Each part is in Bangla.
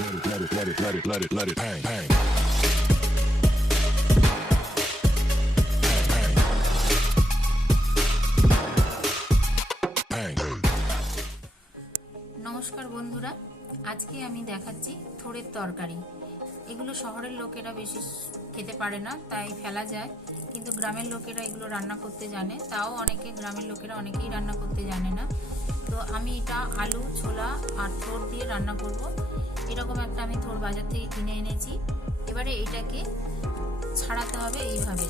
let it hang, hang. নমস্কার বন্ধুরা, আজকে আমি দেখাচ্ছি থোড়ের তরকারি। এগুলো শহরের লোকেরা বেশি খেতে পারে না, তাই ফেলা যায়, কিন্তু গ্রামের লোকেরা এগুলো রান্না করতে জানে। তাও গ্রামের লোকেরা অনেকেই রান্না করতে জানে না। তো আমি এটা আলু, ছোলা আর থোড় দিয়ে রান্না করব। এরকম একটা আমি থোড় বাজার থেকে কিনে এনেছি। এবারে এটাকে ছাড়াতে হবে এইভাবে।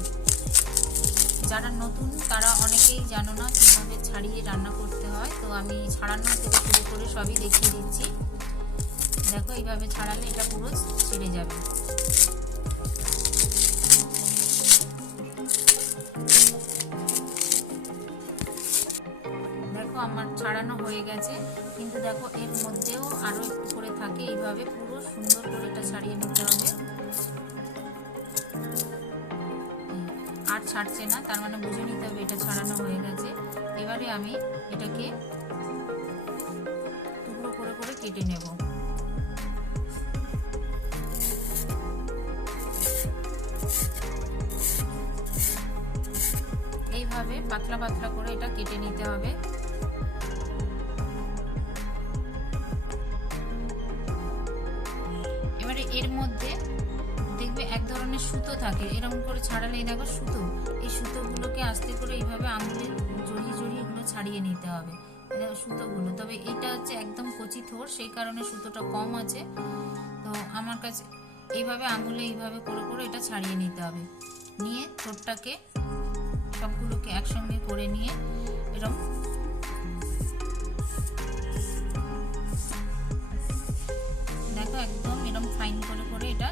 যারা নতুন তারা অনেকেই জানো না কীভাবে ছাড়িয়ে রান্না করতে হয়। তো আমি ছাড়ানো থেকে শুরু করে সবই দেখিয়ে দিচ্ছি। দেখো, এইভাবে ছাড়ালে এটা পুরো ছেড়ে যাবে। দেখো, আমার ছাড়ানো হয়ে গেছে, কিন্তু দেখো এর মধ্যেও আরও একটু করে থাকে। এইভাবে পুরো সুন্দর করে এটা ছাড়িয়ে নিতে হবে। আর ছাড়ছে না, তার মানে বুঝে নিতে হবে এটা ছাড়ানো হয়ে গেছে। এবারে আমি এটাকে টুকরো করে করে কেটে নেব। এইভাবে পাতলা পাতলা করে এটা কেটে নিতে হবে। এবারে এর মধ্যে দেখবে এক ধরনের সুতো থাকে, এরকম করে ছাড়ালে দেখো সুতো, এই সুতোগুলোকে আস্তে করে এইভাবে আঙুলে জড়িয়ে জড়িয়ে এগুলো ছাড়িয়ে নিতে হবে সুতোগুলো। তবে এটা হচ্ছে একদম কচি থোড়, সেই কারণে সুতোটা কম আছে। তো আমার কাছে এইভাবে আঙুলে এইভাবে করে করে এটা ছাড়িয়ে নিতে হবে। নিয়ে থোড়টাকে সবগুলোকে একসঙ্গে করে নিয়ে এরকম দেখো একদম এরকম ফাইন করে করে এটা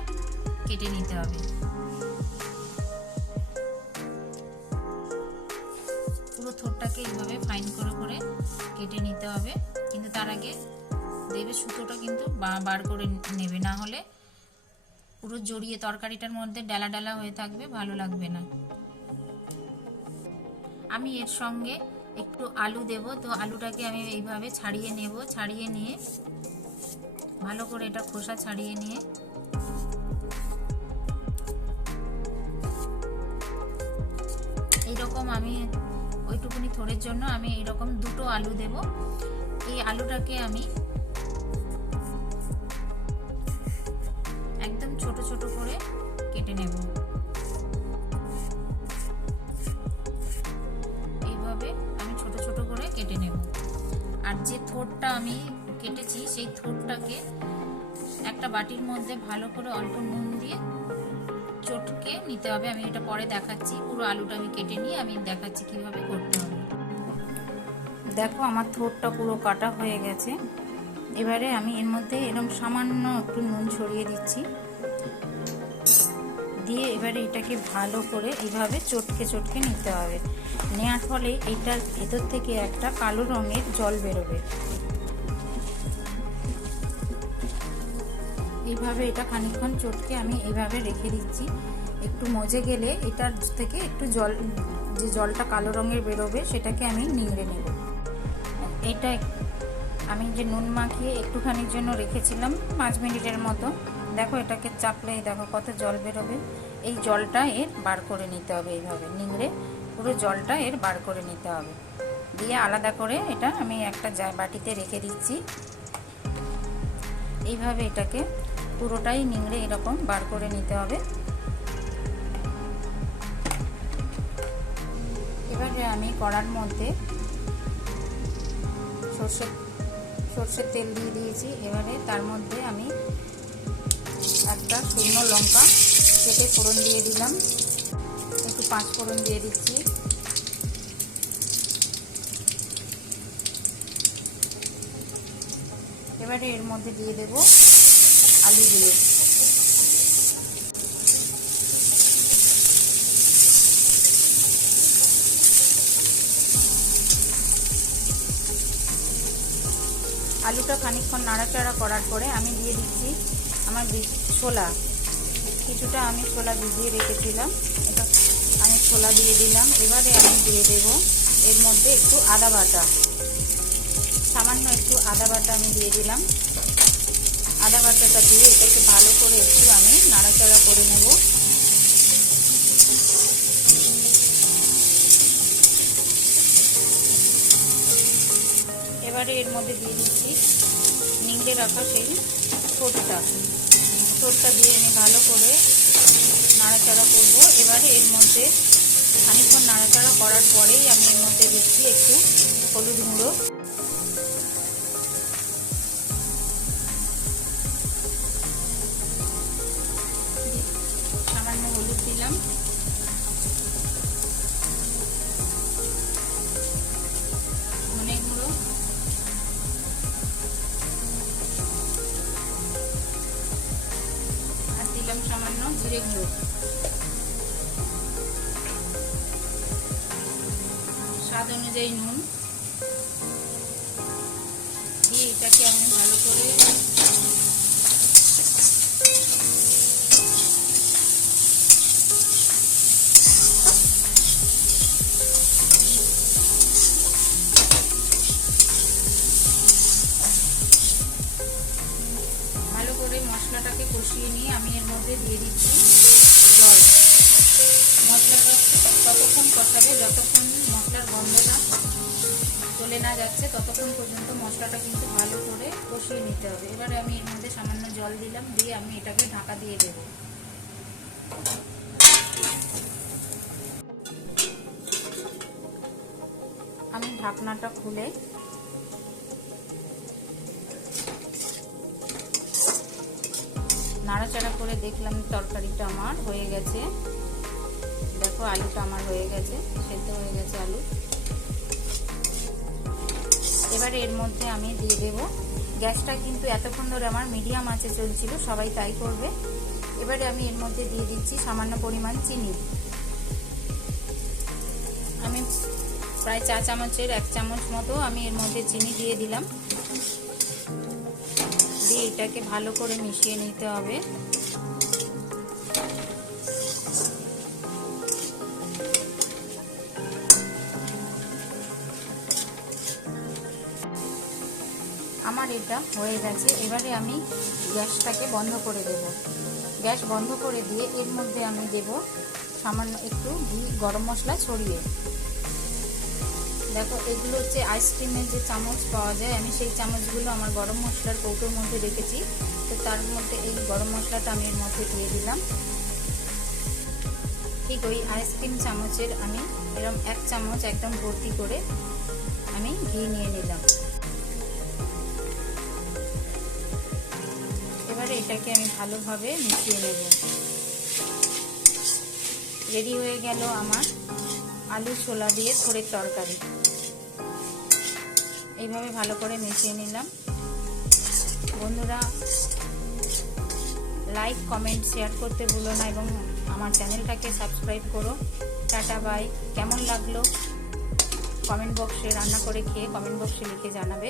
কেটে নিতে হবে। পুরো থোড়টাকে এইভাবে ফাইন করে করে কেটে নিতে হবে। কিন্তু তার আগে দেখবে সুতোটা কিন্তু বার করে নেবে, না হলে পুরো জড়িয়ে তরকারিটার মধ্যে ডালা ডালা হয়ে থাকবে, ভালো লাগবে না। আমি এর সঙ্গে একটু আলু দেব। তো আলুটাকে আমি এইভাবে ছাড়িয়ে নেব। ছাড়িয়ে নিয়ে ভালো করে এটা খোসা ছাড়িয়ে নিয়ে এইরকম আমি ওইটুকুনি থোড়ের জন্য আমি এইরকম দুটো আলু দেব। এই আলুটাকে আমি একদম ছোট ছোট করে কেটে নেব। এইভাবে আমি ছোট ছোট করে কেটে নেব। আর যে থোড়টা আমি কেটেছি সেই থোড়টাকে একটা বাটির মধ্যে ভালো করে অল্প নুন দিয়ে চটকে নিতে হবে। আমি এটা পরে দেখাচ্ছি। পুরো আলুটা আমি কেটে নিয়ে আমি দেখাচ্ছি কিভাবে করতে হবে। দেখো, আমার থোড়টা পুরো কাটা হয়ে গেছে। এবারে আমি এর মধ্যে এরকম সামান্য একটু নুন ছড়িয়ে দিচ্ছি। দিয়ে এবারে এটাকে ভালো করে এইভাবে চটকে চটকে নিতে হবে। নেওয়ার ফলে এইটার ভেতর থেকে একটা কালো রঙের জল বেরোবে। এইভাবে এটা খানিকক্ষণ চটকে আমি এইভাবে রেখে দিচ্ছি। একটু মজে গেলে এটার থেকে একটু জল, যে জলটা কালো রঙের বেরোবে সেটাকে আমি নিংড়ে নেব। এটা আমি যে নুন মাখিয়ে একটুখানির জন্য রেখেছিলাম 5 মিনিটের মতো, দেখো এটাকে চাপলেই দেখো কত জল বেরোবে। এই জলটা এর বার করে নিতে হবে। এইভাবে নিংড়ে পুরো জলটা এর বার করে নিতে হবে। দিয়ে আলাদা করে এটা আমি একটা বাটিতে রেখে দিচ্ছি। এইভাবে এটাকে পুরোটাই নিংড়ে এরকম বার করে নিতে হবে। এবারে আমি কড়ার মধ্যে সর্ষের তেল দিয়ে দিয়েছি। এবারে তার মধ্যে আমি একটা শুকনো লঙ্কা কেটে ফোড়ন দিয়ে দিলাম। একটু 5 ফোড়ন দিয়ে দিচ্ছি। এবারে এর মধ্যে দিয়ে দেব আলুগুলো। আলুটা খানিকক্ষণ নাড়াচাড়া করার পরে আমি দিয়ে দিচ্ছি আমার ছোলা। কিছুটা আমি ছোলা ভিজিয়ে রেখেছিলাম, এটা আমি ছোলা দিয়ে দিলাম। এবারে আমি দিয়ে দেব এর মধ্যে একটু আদা বাটা, সামান্য একটু আদা বাটা আমি দিয়ে দিলাম। আদা বাটাটা দিয়ে এটাকে ভালো করে একটু আমি নাড়াচাড়া করে নেব। এবারে এর মধ্যে দিয়ে দিচ্ছি নিংড়ে রাখা সেই থোরটা দিয়ে আমি ভালো করে নাড়াচাড়া করব। এবারে এর মধ্যে খানিকক্ষণ নাড়াচাড়া করার পরেই আমি এর মধ্যে দিচ্ছি একটু হলুদ গুঁড়ো, সামান্য হলুদ দিলাম, ধনে গুঁড়ো, আর দিলাম সামান্য জিরে গুঁড়ো, স্বাদ অনুযায়ী নুন দিয়ে এটাকে আমি ভালো করে মশলাটাকে কষিয়ে নিয়ে আমি এর মধ্যে দিয়ে দিচ্ছি জল। মশলাটা ততক্ষণ কষাবে যতক্ষণ মশলার গন্ধটা চলে না যাচ্ছে, ততক্ষণ পর্যন্ত মশলাটা কিন্তু ভালো করে কষিয়ে নিতে হবে। এবারে আমি এর মধ্যে সামান্য জল দিলাম, দিয়ে আমি এটাকে ঢাকা দিয়ে দেব। আমি ঢাকনাটা খুলে নাড়াচাড়া করে দেখলাম তরকারিটা আমার হয়ে গেছে। দেখো আলুটা আমার হয়ে গেছে, সেদ্ধ হয়ে গেছে আলু। এবারে এর মধ্যে আমি দিয়ে দেব, গ্যাসটা কিন্তু এতক্ষণ ধরে আমার মিডিয়াম আঁচে চলছিল, সবাই তাই করবে। এবারে আমি এর মধ্যে দিয়ে দিচ্ছি সামান্য পরিমাণ চিনি। আমি প্রায় 4 চামচের 1 চামচ মতো আমি এর মধ্যে চিনি দিয়ে দিলাম। দিয়ে এটাকে ভালো করে মিশিয়ে নিতে হবে। আমার এটা হয়ে গেছে। এবারে আমি গ্যাসটাকে বন্ধ করে দেব। গ্যাস বন্ধ করে দিয়ে এর মধ্যে আমি দেব সামান্য একটু ঘি, গরম মশলা ছড়িয়ে। দেখো এগুলো হচ্ছে আইসক্রিমের যে চামচ পাওয়া যায়, আমি সেই চামচগুলো আমার গরম মশলার কৌটোর মধ্যে রেখেছি। তো তার মধ্যে এই গরম মশলাটা আমি এর মধ্যে দিয়ে দিলাম। ঠিক ওই আইসক্রিম চামচের আমি এরকম 1 চামচ একদম ভর্তি করে আমি ঘি নিয়ে নিলাম। এবারে এটাকে আমি ভালোভাবে মিশিয়ে নেব। রেডি হয়ে গেল আমার আলু ছোলা দিয়ে থোড়ের তরকারি। এইভাবে ভালো করে মিশিয়ে নিলাম। বন্ধুরা লাইক, কমেন্ট, শেয়ার করতে ভুলো না এবং আমার চ্যানেলটাকে সাবস্ক্রাইব করো। Tata bye. কেমন লাগলো কমেন্ট বক্সে, রান্না করে খেয়ে কমেন্ট বক্সে লিখে জানাবে।